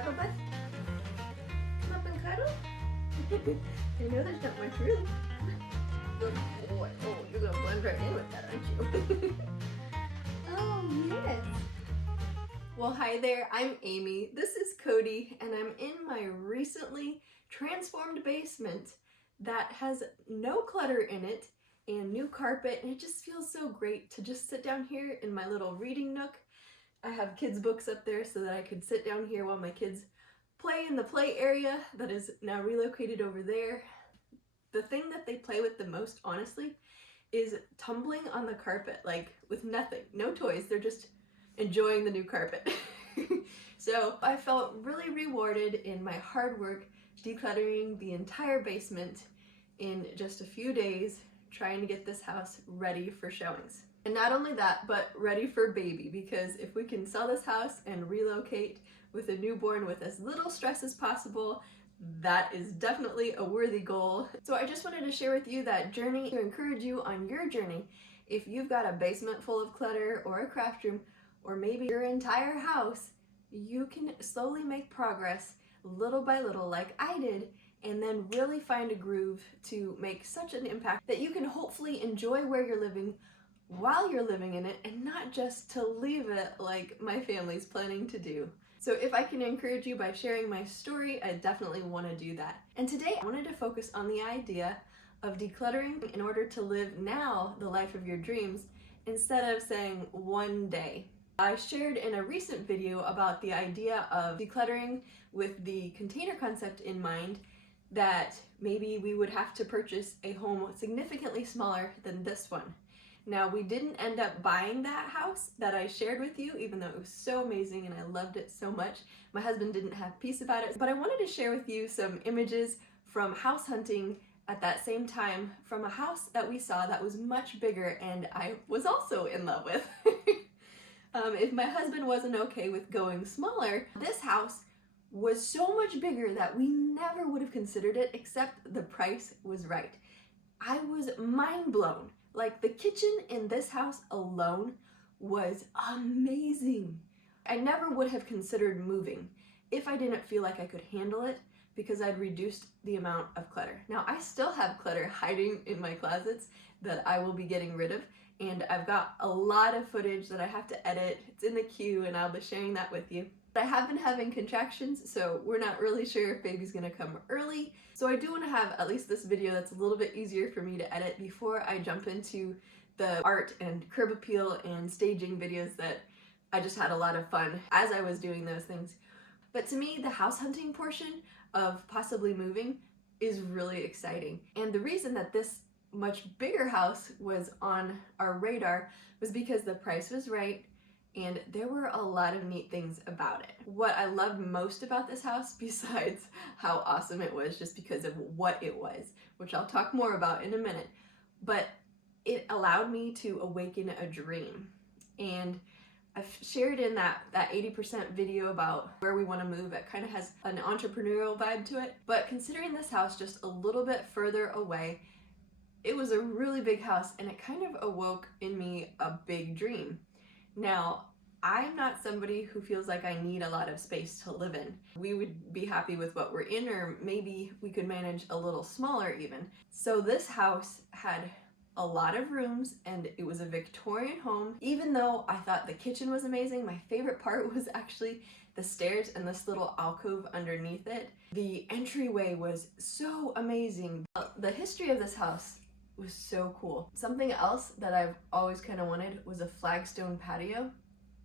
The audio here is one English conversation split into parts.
cuddle bud? Come up and cuddle? I know there's not much room. Good boy. Oh, you're gonna blend right in with that, aren't you? Oh, yes. Well, hi there, I'm Amy. This is Cody, and I'm in my recently transformed basement that has no clutter in it and new carpet, and it just feels so great to just sit down here in my little reading nook. I have kids' books up there so that I could sit down here while my kids play in the play area that is now relocated over there. The thing that they play with the most, honestly, is tumbling on the carpet, like with nothing, no toys. They're just enjoying the new carpet. So I felt really rewarded in my hard work decluttering the entire basement in just a few days, trying to get this house ready for showings. And not only that, but ready for baby, because if we can sell this house and relocate with a newborn with as little stress as possible, that is definitely a worthy goal. So I just wanted to share with you that journey to encourage you on your journey. If you've got a basement full of clutter or a craft room, or maybe your entire house, you can slowly make progress little by little like I did, and then really find a groove to make such an impact that you can hopefully enjoy where you're living while you're living in it, and not just to leave it like my family's planning to do. So if I can encourage you by sharing my story, I definitely want to do that. And today I wanted to focus on the idea of decluttering in order to live now the life of your dreams instead of saying one day. I shared in a recent video about the idea of decluttering with the container concept in mind, that maybe we would have to purchase a home significantly smaller than this one. Now, we didn't end up buying that house that I shared with you, even though it was so amazing and I loved it so much. My husband didn't have peace about it, but I wanted to share with you some images from house hunting at that same time from a house that we saw that was much bigger and I was also in love with. If my husband wasn't okay with going smaller, this house was so much bigger that we never would have considered it, except the price was right. I was mind blown. Like, the kitchen in this house alone was amazing. I never would have considered moving if I didn't feel like I could handle it, because I'd reduced the amount of clutter. Now, I still have clutter hiding in my closets that I will be getting rid of, and I've got a lot of footage that I have to edit. It's in the queue, and I'll be sharing that with you. I have been having contractions, so we're not really sure if baby's gonna come early. So I do want to have at least this video that's a little bit easier for me to edit before I jump into the art and curb appeal and staging videos that I just had a lot of fun as I was doing those things. But to me, the house hunting portion of possibly moving is really exciting. And the reason that this much bigger house was on our radar was because the price was right, and there were a lot of neat things about it. What I loved most about this house, besides how awesome it was just because of what it was, which I'll talk more about in a minute, but it allowed me to awaken a dream. And I've shared in that 80% video about where we want to move. It kind of has an entrepreneurial vibe to it. But considering this house just a little bit further away, it was a really big house, and it kind of awoke in me a big dream. Now, I'm not somebody who feels like I need a lot of space to live in. We would be happy with what we're in, or maybe we could manage a little smaller even. So this house had a lot of rooms, and it was a Victorian home. Even though I thought the kitchen was amazing, my favorite part was actually the stairs and this little alcove underneath it. The entryway was so amazing. The history of this house was so cool. Something else that I've always kind of wanted was a flagstone patio.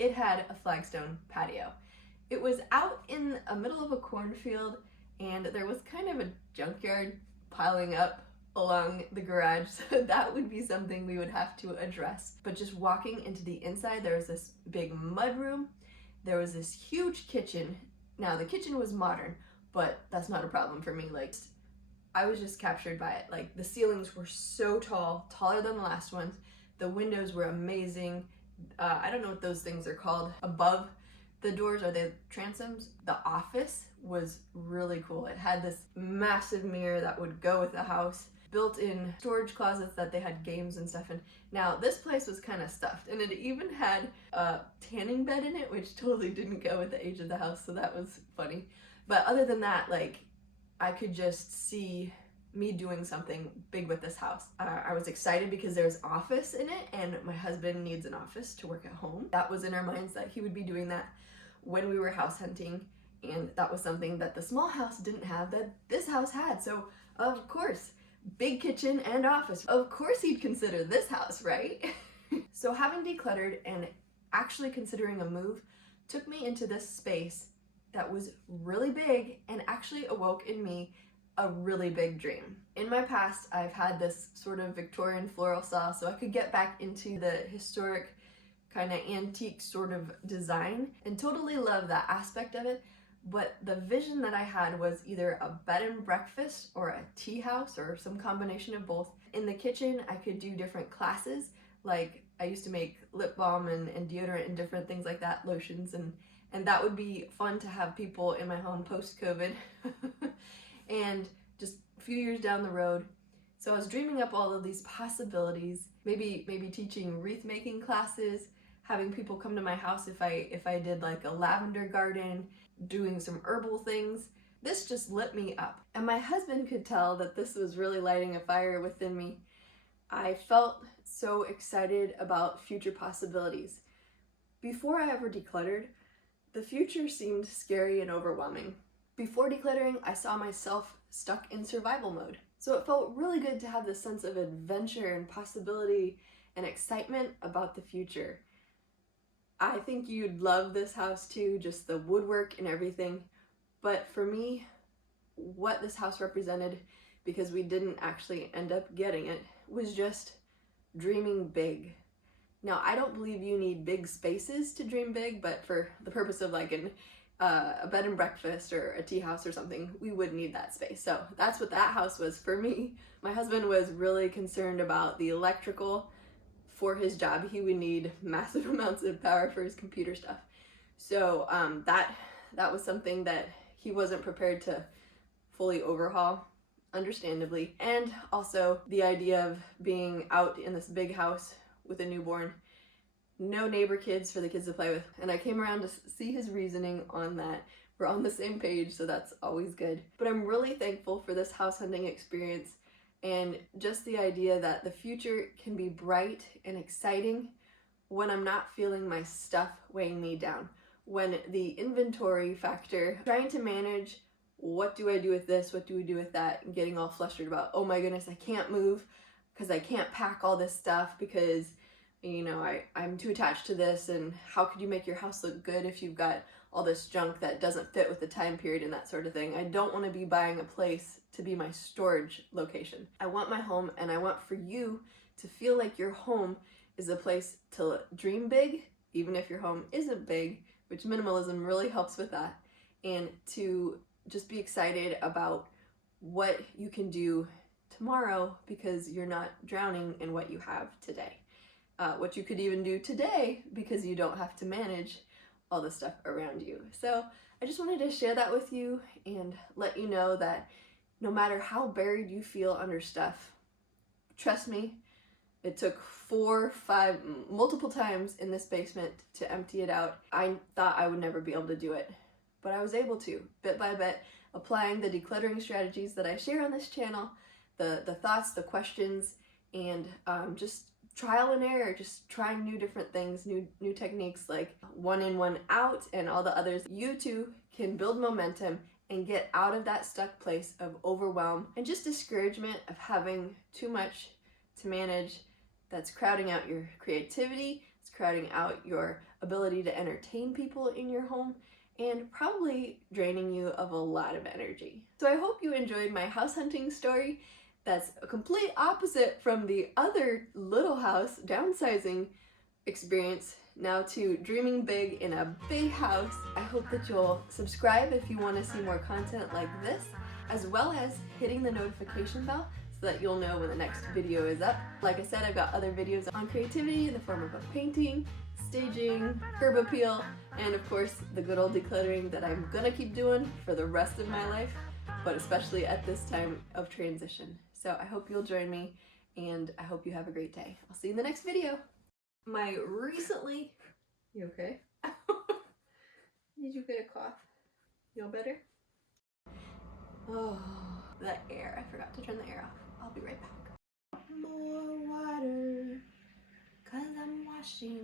It had a flagstone patio. It was out in the middle of a cornfield, and there was kind of a junkyard piling up along the garage, so that would be something we would have to address. But just walking into the inside, there was this big mud room. There was this huge kitchen. Now, the kitchen was modern, but that's not a problem for me. Like, I was just captured by it. Like, the ceilings were so tall, taller than the last ones. The windows were amazing. I don't know what those things are called. Above the doors, are they transoms? The office was really cool. It had this massive mirror that would go with the house. built-in storage closets that they had games and stuff in. Now this place was kind of stuffed, and it even had a tanning bed in it, which totally didn't go with the age of the house, so that was funny. But other than that, like, I could just see me doing something big with this house. I was excited because there's office in it, and my husband needs an office to work at home. That was in our minds that he would be doing that when we were house hunting, and that was something that the small house didn't have that this house had. So of course, big kitchen and office. Of course he'd consider this house, right? So having decluttered and actually considering a move took me into this space that was really big and actually awoke in me a really big dream. In my past, I've had this sort of Victorian floral style, so I could get back into the historic kind of antique sort of design and totally love that aspect of it. But the vision that I had was either a bed and breakfast or a tea house or some combination of both. In the kitchen, I could do different classes, like I used to make lip balm and deodorant and different things like that, lotions, and that would be fun to have people in my home post-COVID. And just a few years down the road, so I was dreaming up all of these possibilities, maybe teaching wreath making classes, having people come to my house if I did like a lavender garden, doing some herbal things. This just lit me up. And my husband could tell that this was really lighting a fire within me. I felt so excited about future possibilities. Before I ever decluttered, the future seemed scary and overwhelming. Before decluttering, I saw myself stuck in survival mode. So it felt really good to have this sense of adventure and possibility and excitement about the future. I think you'd love this house too, just the woodwork and everything. But for me, what this house represented, because we didn't actually end up getting it, was just dreaming big. Now, I don't believe you need big spaces to dream big, but for the purpose of like a bed and breakfast or a tea house or something, we would need that space. So that's what that house was for me. My husband was really concerned about the electrical for his job. He would need massive amounts of power for his computer stuff. So that was something that he wasn't prepared to fully overhaul, understandably. And also the idea of being out in this big house with a newborn, no neighbor kids for the kids to play with. And I came around to see his reasoning on that. We're on the same page, so that's always good. But I'm really thankful for this house hunting experience and just the idea that the future can be bright and exciting when I'm not feeling my stuff weighing me down. When the inventory factor, trying to manage what do I do with this, what do we do with that, and getting all flustered about, oh my goodness, I can't move because I can't pack all this stuff because, you know, I'm too attached to this, and how could you make your house look good if you've got all this junk that doesn't fit with the time period and that sort of thing. I don't want to be buying a place to be my storage location. I want my home, and I want for you to feel like your home is a place to dream big, even if your home isn't big, which minimalism really helps with that, and to just be excited about what you can do tomorrow because you're not drowning in what you have today. What you could even do today because you don't have to manage all the stuff around you. So I just wanted to share that with you and let you know that no matter how buried you feel under stuff, trust me, it took 4, 5, multiple times in this basement to empty it out. I thought I would never be able to do it, but I was able to, bit by bit, applying the decluttering strategies that I share on this channel, the thoughts, the questions, and just trial and error, just trying new different things, new techniques like one in, one out, and all the others. You too can build momentum and get out of that stuck place of overwhelm and just discouragement of having too much to manage that's crowding out your creativity, it's crowding out your ability to entertain people in your home, and probably draining you of a lot of energy. So I hope you enjoyed my house hunting story. That's a complete opposite from the other little house downsizing experience, now to dreaming big in a big house. I hope that you'll subscribe if you want to see more content like this, as well as hitting the notification bell so that you'll know when the next video is up. Like I said, I've got other videos on creativity in the form of a painting, staging, curb appeal, and of course the good old decluttering that I'm gonna keep doing for the rest of my life, but especially at this time of transition. So I hope you'll join me, and I hope you have a great day. I'll see you in the next video. You okay? Did you get a cough? Feel better? Oh, the air. I forgot to turn the air off. I'll be right back. More water, 'cause I'm washing